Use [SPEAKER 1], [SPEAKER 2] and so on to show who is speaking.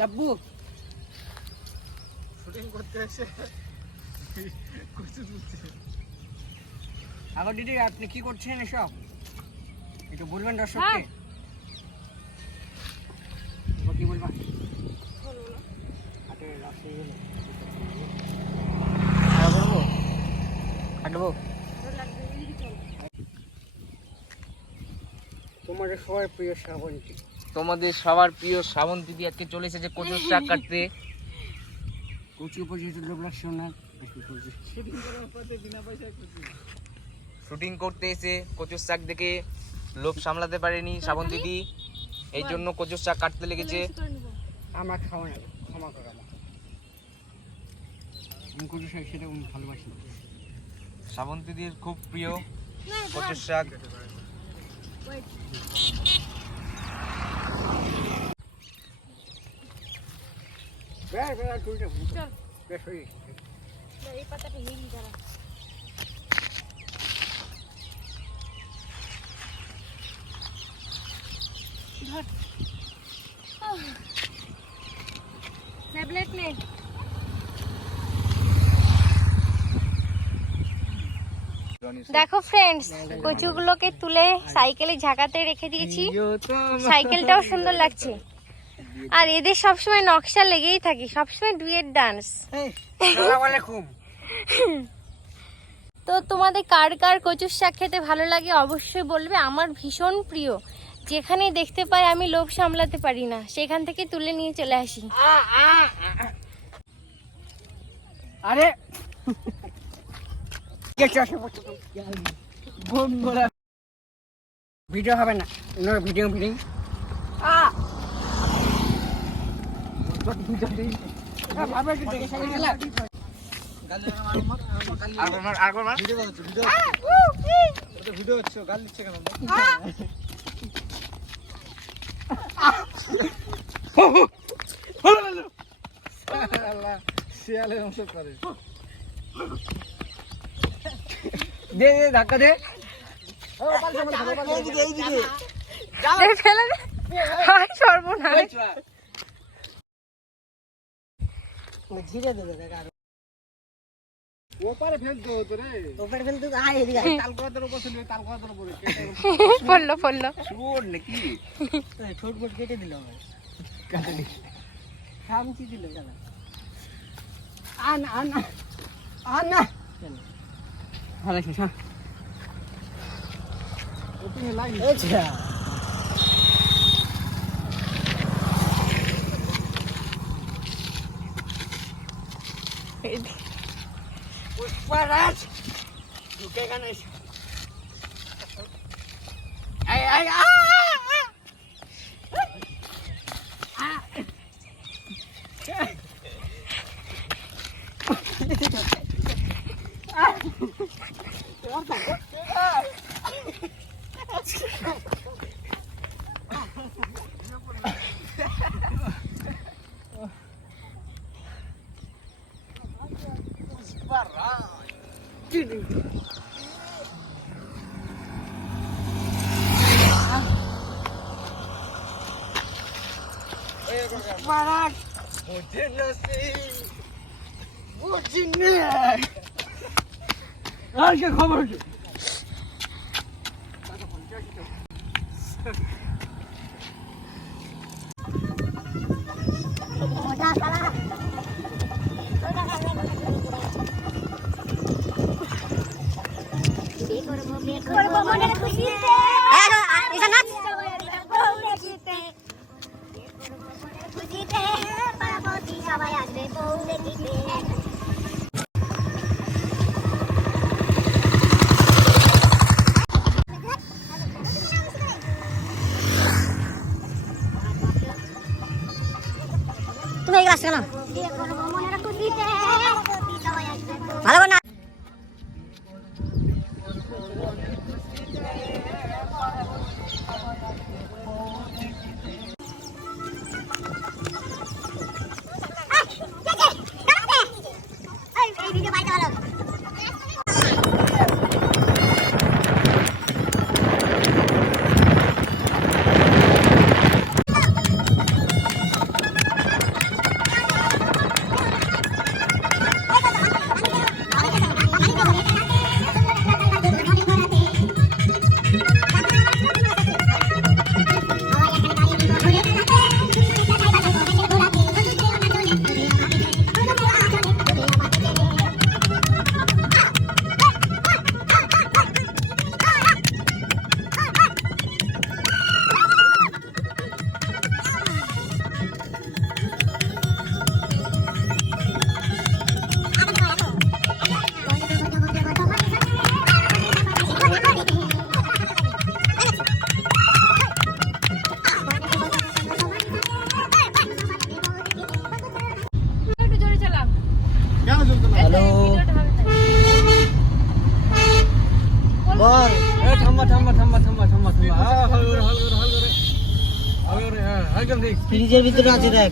[SPEAKER 1] লাব্বু
[SPEAKER 2] shooting করতে এসে কচু তুলছে।
[SPEAKER 1] আগর দিদি আপনি কি করছেন এসব? একটু বলবেন
[SPEAKER 3] হ্যাঁ।
[SPEAKER 1] দর্শককে এবার কি বলবা? হাঁটবো? সবার প্রিয় শ্রাবন্তী।
[SPEAKER 3] তোমাদের সবার প্রিয় শ্রাবন্তী দি আজকে চলে এসেছে কচুর শাক কাটতে।
[SPEAKER 1] কচি উপযুক্ত লোক লাগছে না
[SPEAKER 2] শুটিং
[SPEAKER 3] করতে এসে কচুর শাক দেখে লোভ সামলাতে পারেনি শ্রাবন্তী দি এই জন্য কচুর শাক কাটতে লেগেছে।
[SPEAKER 1] আমরা খাব না ক্ষমা করো আমি শাক সেটা ভালোবাসি
[SPEAKER 3] খুব প্রিয় কচুর শাক।
[SPEAKER 1] বেশ বেশ আর
[SPEAKER 4] চল।
[SPEAKER 1] বেশ হয়ে
[SPEAKER 4] এই পাতাটা হিলি দাঁড়া। ধর। ট্যাবলেট নে। দেখো ফ্রেন্ডস কচুগুলোকে তুলে সাইকেলে ঝাঁকাতে রেখে দিয়েছি। সাইকেলটাও সুন্দর লাগছে। আর এদের সবসময় নকশা লেগেই থাকে সবসময় ডুয়েট ডান্স। তো তোমাদের কার কার কচুর শাক খেতে ভালো লাগে অবশ্যই বলবে আমার ভীষণ প্রিয়। যেখানেই দেখতে পাই আমি লোভ সামলাতে পারি না সেখান থেকে তুলে নিয়ে চলে আসি।
[SPEAKER 1] আরে। ভিডিও হবে না ভিডিও ভিডিও আ ভিডিও ভিডিও ভাবে একটু দেখে সামনে গেলা
[SPEAKER 2] গালি মার মার গালি
[SPEAKER 3] আর মার আর মার
[SPEAKER 2] ভিডিও হচ্ছে ভিডিও ওটা ভিডিও হচ্ছে গাল দিচ্ছে কেন শিয়ালের অংশ করে
[SPEAKER 1] দে দে ধাক্কা দে
[SPEAKER 4] সর্বনাশ
[SPEAKER 1] ধীরে ধীরে দেখা
[SPEAKER 2] ওপারে ফেলতো তো রে।
[SPEAKER 1] ওপরে ফেলতে তো আয় এদিকে
[SPEAKER 2] তাল করাতের উপর ছিল তাল করাতের উপরে কেটে
[SPEAKER 4] পড়ল পড়ল
[SPEAKER 3] চোর নাকি?
[SPEAKER 1] ছোট মোট কেটে দিল কাটে দি খামচি দিল। দাদা আন আন আন না ভালো আছে হ্যাঁ? আচ্ছা पुष्पराज झुकेगा नहीं आई आई आ Parak. Mude nasi. Mude ne? Herkes haberci.
[SPEAKER 5] করব মনের খুশিতে সবাই আসবে বউ দেখিতে তুমি এগুলো আসছো কেন? ভালো না এই ভিডিও বাইতে ভালো
[SPEAKER 6] ফ্রিজের ভিতরে আছে দেখ।